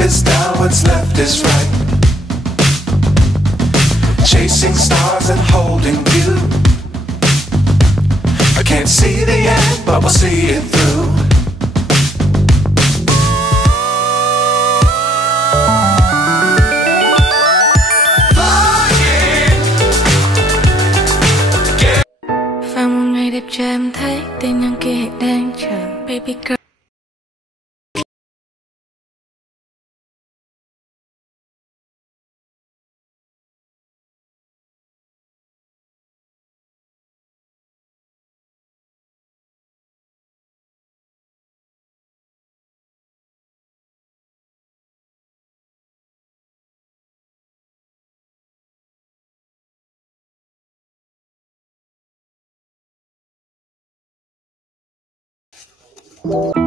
is down, what's left is right. Chasing stars and holding you. I can't see the end, but we'll see it through. Và một ngày đẹp trời em thấy tên nhân kia đang chờ baby girl. Balo.